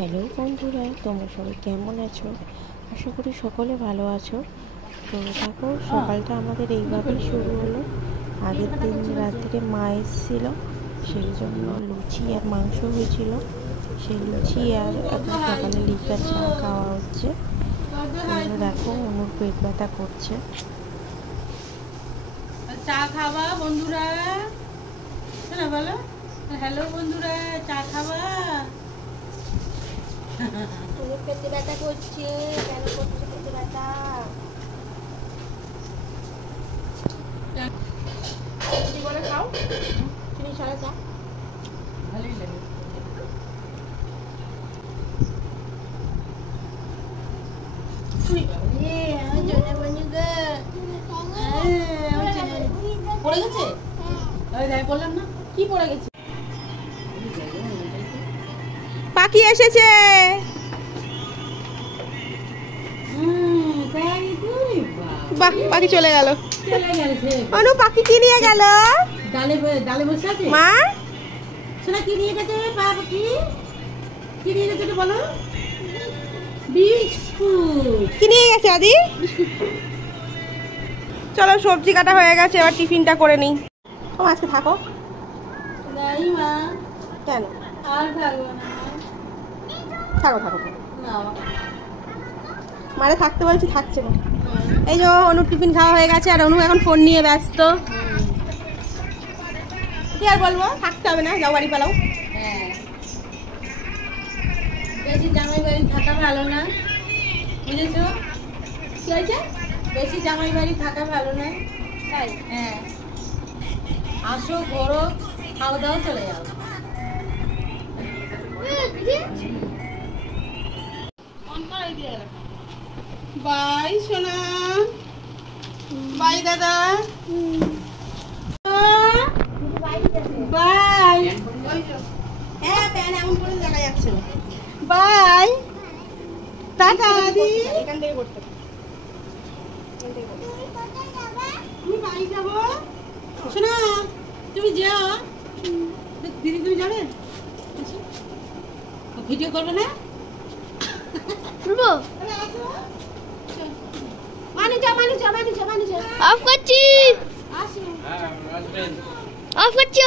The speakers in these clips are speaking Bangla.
হ্যালো বন্ধুরা, তোমরা সবাই কেমন আছো? আশা করি সকলে ভালো আছো। তো দেখো, সকালটা আমাদের এইভাবেই শুরু হলো। আগের দিন রাত্রে মা এসেছিল, সেই জন্য লুচি আর মাংস হয়েছিল। সেই লুচি আর এখন সকালে লিকার চা খাওয়া হচ্ছে। দেখো, অনুর পেট ব্যথা করছে। চা খাওয়া বন্ধুরা, বলো হ্যালো বন্ধুরা, চা খাওয়া। পেটে ব্যথা করছে, কেন করছে পেটে ব্যথা? বলে খাও, চিনি ছাড়া চা ভালোই লাগে। পড়ে গেছে, বললাম না কি পড়ে গেছে। পাখি এসেছে। বাহ, পাখি চলে গেল। অনু, পাখি কি নিয়ে গেল? ডালে বসে আছে মা। শোনা কি নিয়ে গেছে? পাখি কি নিয়ে গেছে বলো? বিস্কুট। কি নিয়ে গেছে আদি? চলো, সবজি কাটা হয়ে গেছে, এবার টিফিনটা করে নিই। ও আজকে থাকো। মা কেন? আর থাকবো না। থাকো থাকো না মারে থাকতে বলছি, থাকছে না। এই যে অনুর টিফিন খাওয়া হয়ে গেছে, আর অনু এখন ফোন নিয়ে ব্যস্ত। কি আর বলবো, থাকতে হবে না, যাও বাড়ি পালাও। হ্যাঁ, বেশি জামাই বাড়ি থাকা ভালো না, বুঝেছো? কি হয়েছে? বেশি জামাই বাড়ি থাকা ভালো না। তাই? হ্যাঁ, আসো ঘোরো, খাওয়া দাওয়া চলে যাও। বাই সোনা, বাই দাদা, বাই। হ্যাঁ, প্যান এমন করে দেখা যাচ্ছে না। বাই, টাটা দি। এখান থেকে করতে তুমি বাড়ি যাবো। শোনা, তুমি যাও। দিদি তুমি যাবে? ভিডিও করবে না? অফ করছি, অফ করছি,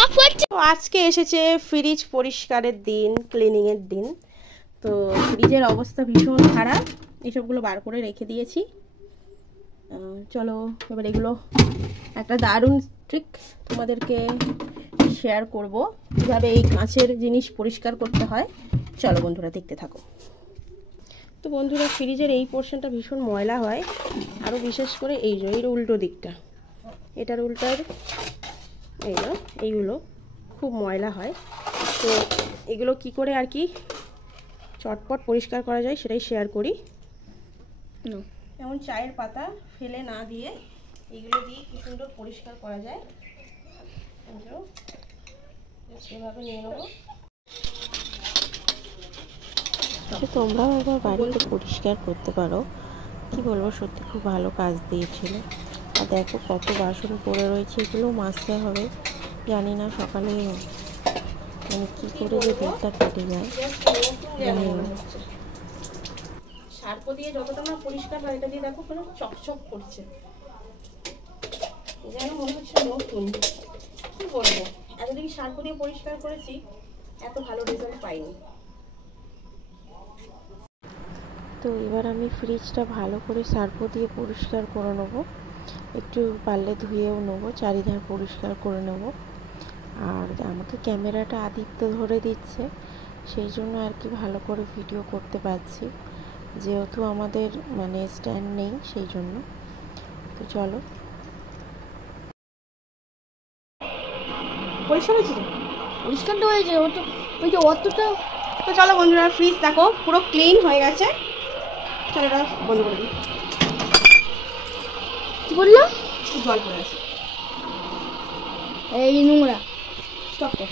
অফ করছি। তো আজকে এসেছে ফ্রিজ পরিষ্কারের দিন, ক্লিনিং এর দিন। তো ফ্রিজের অবস্থা ভীষণ খারাপ, এসবগুলো বার করে রেখে দিয়েছি। চলো এবার এগুলো একটা দারুণ ট্রিক তোমাদেরকে শেয়ার করব, কীভাবে এই কাঁচের জিনিস পরিষ্কার করতে হয়। চলো বন্ধুরা, দেখতে থাকো। তো বন্ধুরা, ফ্রিজের এই পোর্শনটা ভীষণ ময়লা হয়, আরও বিশেষ করে এই যে এর উল্টো দিকটা, এটার উল্টার এইগুলো খুব ময়লা হয়। তো এগুলো কি করে আর কি চটপট পরিষ্কার করা যায় সেটাই শেয়ার করি। যেমন চায়ের পাতা ফেলে না দিয়ে এইগুলো দিয়ে কি সুন্দর পরিষ্কার করা যায়, সেভাবে নিয়ে নেবো। তোমরাও একবার বাড়িতে পরিষ্কার করতে পারো, কি বলবো, সত্যি খুব ভালো কাজ দিয়েছিল। আর দেখো কত বাসন পড়ে রয়েছে, এগুলো মাজতে হবে। জানি না সকালে মানে কী করে যে দিনটা কেটে যায়, জানি না। সার্প দিয়ে যতটা না পরিষ্কার হয়, এটা দিয়ে দেখো পুরো চকচক করছে, যেন মনে হচ্ছে নতুন। কি বলবো, এতদিন সার্প দিয়ে পরিষ্কার করেছি, এত ভালো রেজাল্ট পাইনি। তো এবার আমি ফ্রিজটা ভালো করে সার্প দিয়ে পরিষ্কার করে নেবো, একটু পারলে ধুয়েও নেবো, চারিধার পরিষ্কার করে নেব। আর আমাকে ক্যামেরাটা আদিত্য ধরে দিচ্ছে, সেই জন্য আর কি ভালো করে ভিডিও করতে পারছি, যেহেতু আমাদের মানে স্ট্যান্ড নেই সেই জন্য। তো চলো, পরিষ্কার হয়েছে, পরিষ্কার তো হয়েছে, ওই যে অতটা। তো চলো বন্ধুরা, ফ্রিজ দেখো পুরো ক্লিন হয়ে গেছে। চলো এটা বন্ধ করে দিই। কি বললো? জল পড়ে আছে, এই নোংরা। স্টপ কর।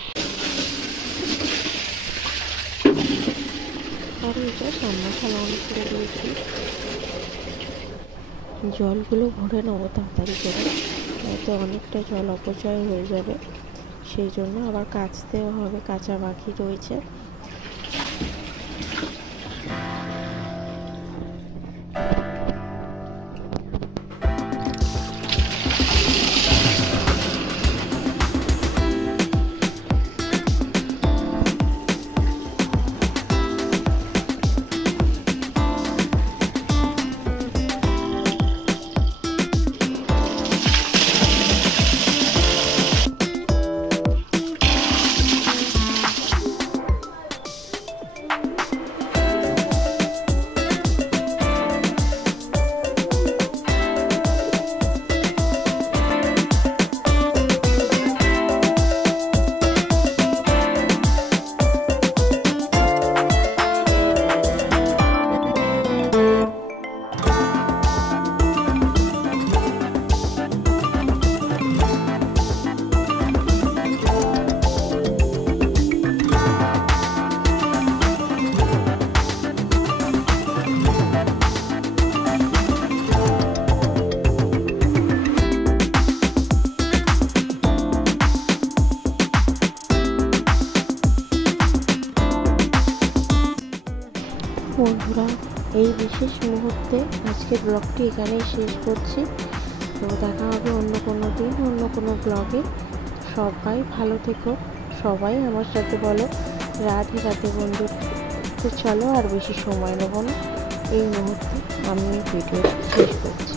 আর এটা সামনাসামনি অনেক করে দিয়েছি, জলগুলো ভরে নেবো তাড়াতাড়ি করে, নয়তো অনেকটা জল অপচয় হয়ে যাবে। সেই জন্য আবার কাচতেও হবে, কাঁচা বাকি রয়েছে। বন্ধুরা, এই বিশেষ মুহূর্তে আজকের ব্লগটি এখানেই শেষ করছি। তো দেখা হবে অন্য কোনো দিন, অন্য কোনো ব্লগে। সবাই ভালো থেকো, সবাই আমার সাথে বলো রাধে রাধে বন্ধু। তো চলো আর বেশি সময় নেব না, এই মুহূর্তে আমি ভিডিও শেষ করছি।